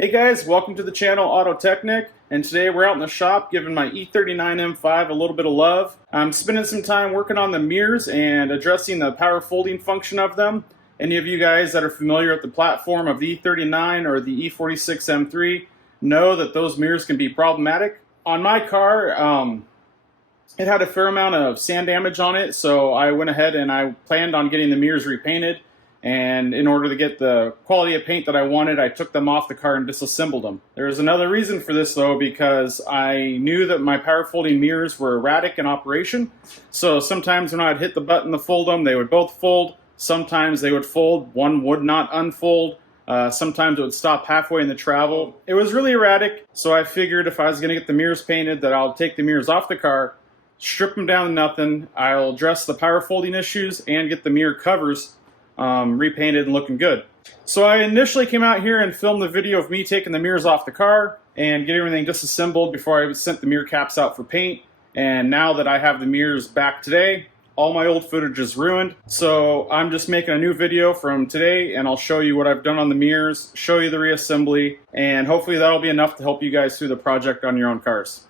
Hey guys, welcome to the channel Auto Technic, and today we're out in the shop giving my E39 M5 a little bit of love. I'm spending some time working on the mirrors and addressing the power folding function of them. Any of you guys that are familiar with the platform of the E39 or the E46 M3 know that those mirrors can be problematic. On my car, it had a fair amount of sand damage on it, so I went ahead and I planned on getting the mirrors repainted. And in order to get the quality of paint that I wanted, I took them off the car and disassembled them. There's another reason for this though, because I knew that my power folding mirrors were erratic in operation. So sometimes when I'd hit the button to fold them, they would both fold. Sometimes they would fold, one would not unfold. Sometimes it would stop halfway in the travel. It was really erratic, so I figured if I was going to get the mirrors painted that I'll take the mirrors off the car, strip them down to nothing, I'll address the power folding issues and get the mirror covers repainted and looking good. So I initially came out here and filmed the video of me taking the mirrors off the car and getting everything disassembled before I sent the mirror caps out for paint. And now that I have the mirrors back today, all my old footage is ruined. So I'm just making a new video from today and I'll show you what I've done on the mirrors, show you the reassembly, and hopefully that'll be enough to help you guys through the project on your own cars.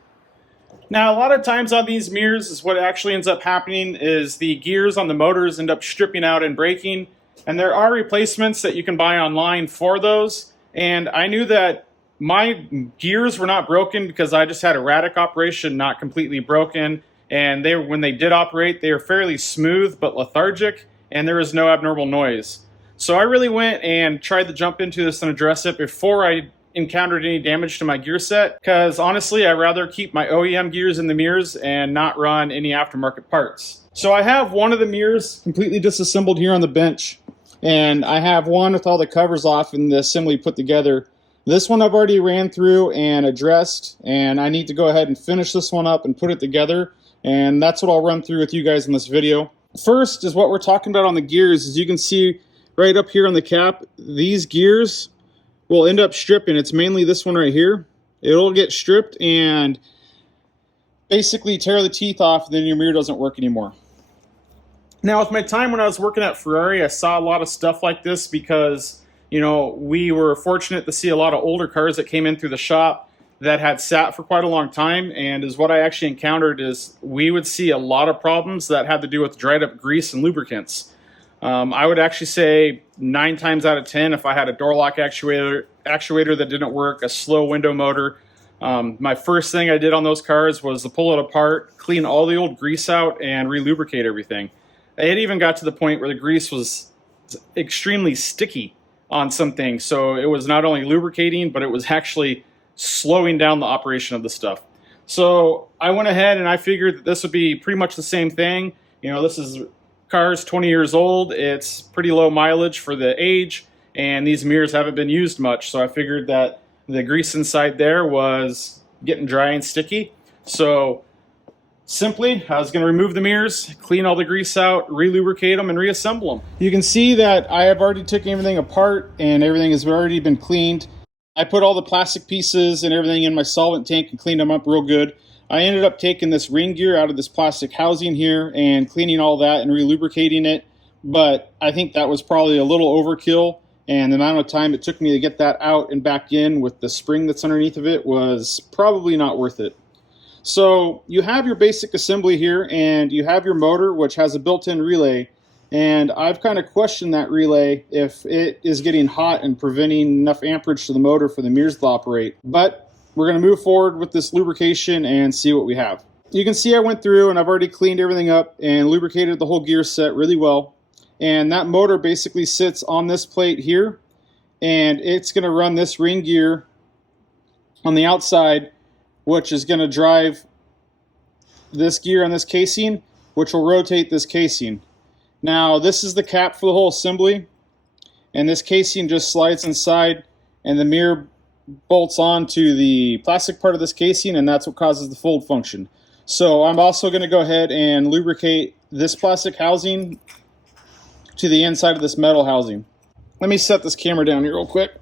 Now, a lot of times on these mirrors is what actually ends up happening is the gears on the motors end up stripping out and breaking. And there are replacements that you can buy online for those. And I knew that my gears were not broken because I just had erratic operation, not completely broken. And when they did operate, they were fairly smooth but lethargic, and there was no abnormal noise. So I really went and tried to jump into this and address it before I encountered any damage to my gear set, because honestly I'd rather keep my OEM gears in the mirrors and not run any aftermarket parts. So I have one of the mirrors completely disassembled here on the bench, and I have one with all the covers off and the assembly put together. This one I've already ran through and addressed, and I need to go ahead and finish this one up and put it together, and that's what I'll run through with you guys in this video. First is what we're talking about on the gears. As you can see right up here on the cap, these gears will end up stripping. It's mainly this one right here. It'll get stripped and basically tear the teeth off, and then your mirror doesn't work anymore. Now, with my time when I was working at Ferrari, I saw a lot of stuff like this because, you know, we were fortunate to see a lot of older cars that came in through the shop that had sat for quite a long time. And is what I actually encountered is we would see a lot of problems that had to do with dried up grease and lubricants. I would actually say 9 times out of 10, if I had a door lock actuator that didn't work, a slow window motor, my first thing I did on those cars was to pull it apart, clean all the old grease out, and re-lubricate everything. It even got to the point where the grease was extremely sticky on some things, so it was not only lubricating, but it was actually slowing down the operation of the stuff. So I went ahead and I figured that this would be pretty much the same thing. You know, this is car's 20 years old, it's pretty low mileage for the age, and these mirrors haven't been used much, so I figured that the grease inside there was getting dry and sticky. So simply, I was going to remove the mirrors, clean all the grease out, re-lubricate them, and reassemble them. You can see that I have already taken everything apart and everything has already been cleaned. I put all the plastic pieces and everything in my solvent tank and cleaned them up real good. I ended up taking this ring gear out of this plastic housing here and cleaning all that and re-lubricating it, but I think that was probably a little overkill, and the amount of time it took me to get that out and back in with the spring that's underneath of it was probably not worth it. So you have your basic assembly here, and you have your motor, which has a built-in relay, and I've kind of questioned that relay if it is getting hot and preventing enough amperage to the motor for the mirrors to operate. But we're going to move forward with this lubrication and see what we have. You can see I went through and I've already cleaned everything up and lubricated the whole gear set really well. And that motor basically sits on this plate here, and it's going to run this ring gear on the outside, which is going to drive this gear on this casing, which will rotate this casing. Now, this is the cap for the whole assembly, and this casing just slides inside, and the mirror bolts onto the plastic part of this casing, and that's what causes the fold function. So I'm also going to go ahead and lubricate this plastic housing to the inside of this metal housing. Let me set this camera down here real quick.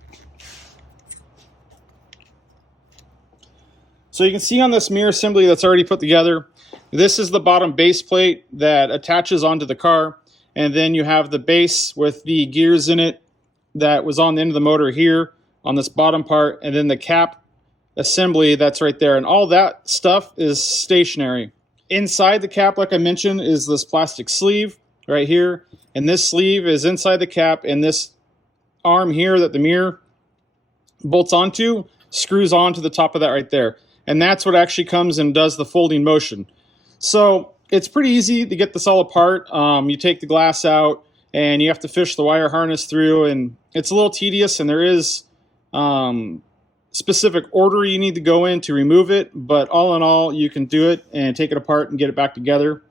So you can see on this mirror assembly that's already put together, this is the bottom base plate that attaches onto the car, and then you have the base with the gears in it that was on the end of the motor here on this bottom part, and then the cap assembly that's right there, and all that stuff is stationary. Inside the cap, like I mentioned, is this plastic sleeve right here, and this sleeve is inside the cap, and this arm here that the mirror bolts onto screws onto the top of that right there, and that's what actually comes and does the folding motion. So it's pretty easy to get this all apart. You take the glass out and you have to fish the wire harness through, and it's a little tedious, and there is specific order you need to go in to remove it, but all in all, you can do it and take it apart and get it back together.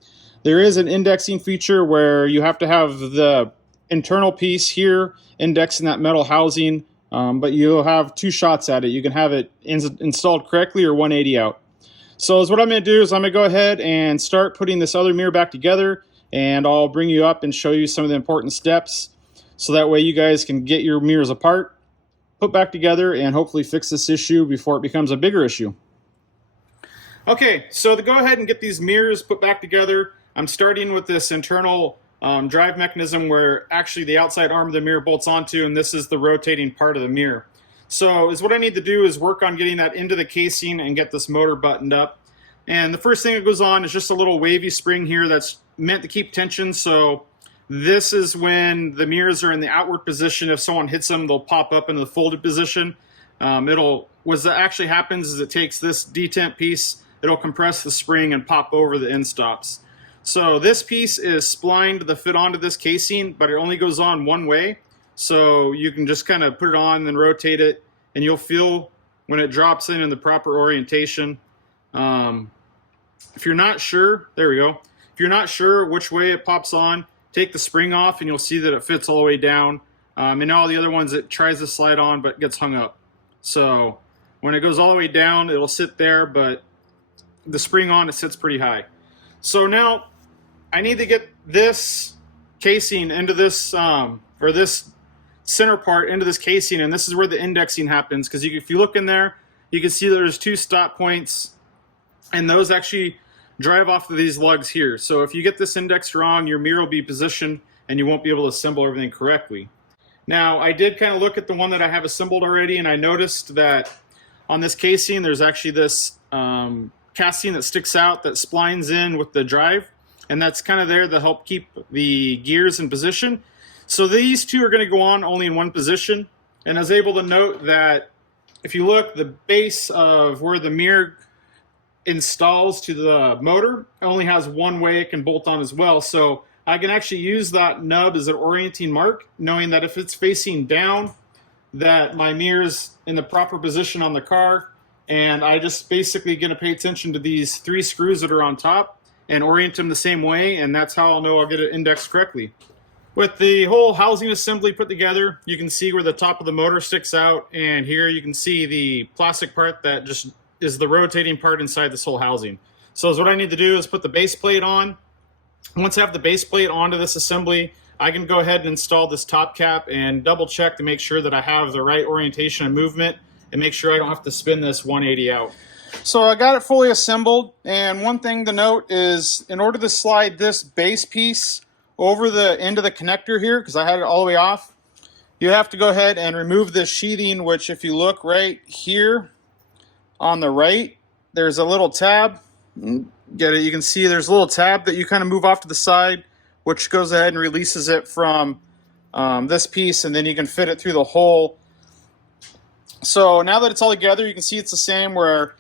There is an indexing feature where you have to have the internal piece here indexing that metal housing, but you'll have two shots at it. You can have it installed correctly or 180 out. So what I'm going to do is I'm going to go ahead and start putting this other mirror back together, and I'll bring you up and show you some of the important steps, so that way you guys can get your mirrors apart, put back together, and hopefully fix this issue before it becomes a bigger issue. Okay, so to go ahead and get these mirrors put back together, I'm starting with this internal drive mechanism where actually the outside arm of the mirror bolts onto, and this is the rotating part of the mirror. So what I need to do is work on getting that into the casing and get this motor buttoned up. And the first thing that goes on is just a little wavy spring here that's meant to keep tension. So this is when the mirrors are in the outward position. If someone hits them, they'll pop up into the folded position. What actually happens is it takes this detent piece, it'll compress the spring and pop over the end stops. So this piece is splined to fit onto this casing, but it only goes on one way. So you can just kind of put it on and then rotate it, and you'll feel when it drops in the proper orientation. If you're not sure, there we go. If you're not sure which way it pops on, take the spring off and you'll see that it fits all the way down. And all the other ones it tries to slide on but gets hung up. So when it goes all the way down, it'll sit there, but the spring on, it sits pretty high. So now I need to get this casing into this, or this center part into this casing, and this is where the indexing happens, because if you look in there, you can see there's two stop points, and those actually drive off of these lugs here. So if you get this indexed wrong, your mirror will be positioned and you won't be able to assemble everything correctly. Now, I did kind of look at the one that I have assembled already, and I noticed that on this casing, there's actually this casting that sticks out that splines in with the drive, and that's kind of there to help keep the gears in position. So these two are going to go on only in one position, and I was able to note that if you look, the base of where the mirror installs to the motor only has one way it can bolt on as well. So I can actually use that nub as an orienting mark, knowing that if it's facing down, that my mirror's in the proper position on the car, and I just basically going to pay attention to these three screws that are on top and orient them the same way, and that's how I'll know I'll get it indexed correctly. With the whole housing assembly put together, you can see where the top of the motor sticks out, and here you can see the plastic part that just is the rotating part inside this whole housing. So what I need to do is put the base plate on. Once I have the base plate onto this assembly, I can go ahead and install this top cap and double check to make sure that I have the right orientation and movement, and make sure I don't have to spin this 180 out. So I got it fully assembled, and one thing to note is in order to slide this base piece over the end of the connector here, because I had it all the way off, you have to go ahead and remove this sheathing, which if you look right here on the right, there's a little tab. Get it? You can see there's a little tab that you kind of move off to the side, which goes ahead and releases it from this piece, and then you can fit it through the hole. So now that it's all together, you can see it's the same, where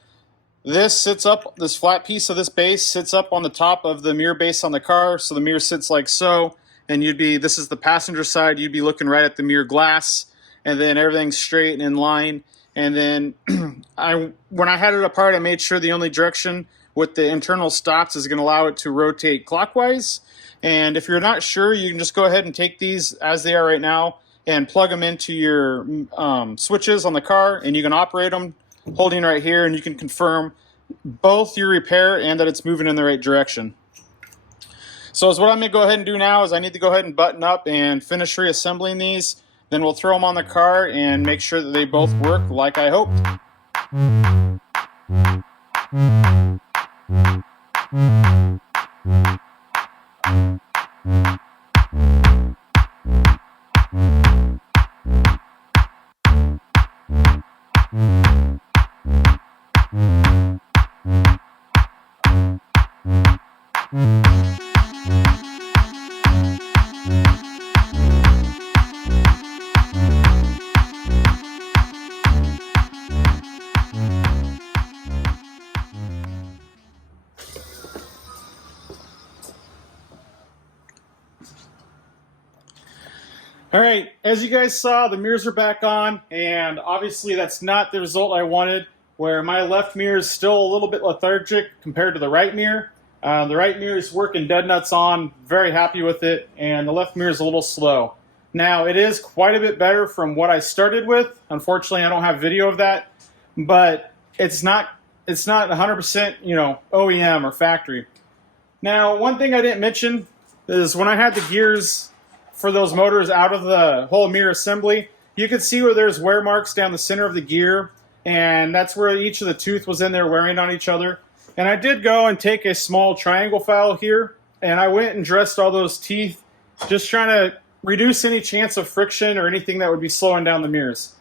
this sits up, this flat piece of this base sits up on the top of the mirror base on the car. So the mirror sits like so, and this is the passenger side, you'd be looking right at the mirror glass, and then everything's straight and in line. And then when I had it apart, I made sure the only direction with the internal stops is going to allow it to rotate clockwise. And if you're not sure, you can just go ahead and take these as they are right now and plug them into your switches on the car, and you can operate them holding right here, and you can confirm both your repair and that it's moving in the right direction. So what I'm going to go ahead and do now is I need to go ahead and button up and finish reassembling these. Then we'll throw them on the car and make sure that they both work like I hoped. Alright, as you guys saw, the mirrors are back on, and obviously that's not the result I wanted, where my left mirror is still a little bit lethargic compared to the right mirror. The right mirror is working dead nuts on, very happy with it, and the left mirror is a little slow. Now, it is quite a bit better from what I started with. Unfortunately, I don't have video of that, but it's not 100%, OEM or factory. Now, one thing I didn't mention is when I had the gears for those motors out of the whole mirror assembly, you could see where there's wear marks down the center of the gear, and that's where each of the tooth was in there wearing on each other. And I did go and take a small triangle file here, and I went and dressed all those teeth, just trying to reduce any chance of friction or anything that would be slowing down the mirrors.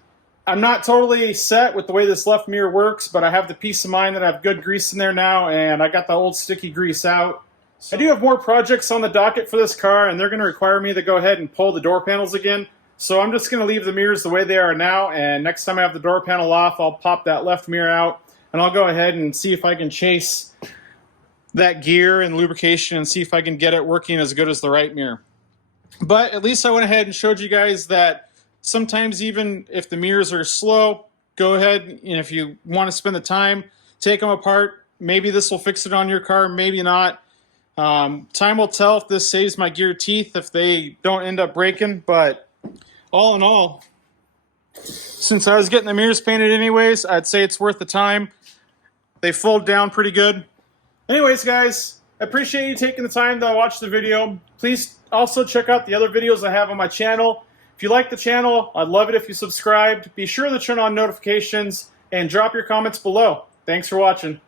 I'm not totally set with the way this left mirror works, but I have the peace of mind that I have good grease in there now, and I got the old sticky grease out. I do have more projects on the docket for this car, and they're going to require me to go ahead and pull the door panels again. So I'm just going to leave the mirrors the way they are now, and next time I have the door panel off, I'll pop that left mirror out, and I'll go ahead and see if I can chase that gear and lubrication and see if I can get it working as good as the right mirror. But at least I went ahead and showed you guys that sometimes even if the mirrors are slow, go ahead, and if you want to spend the time, take them apart. Maybe this will fix it on your car, maybe not. Time will tell if this saves my gear teeth, if they don't end up breaking, but all in all, since I was getting the mirrors painted anyways, I'd say it's worth the time. They fold down pretty good. Anyways, guys, I appreciate you taking the time to watch the video. Please also check out the other videos I have on my channel. If you like the channel, I'd love it if you subscribed. Be sure to turn on notifications and drop your comments below. Thanks for watching.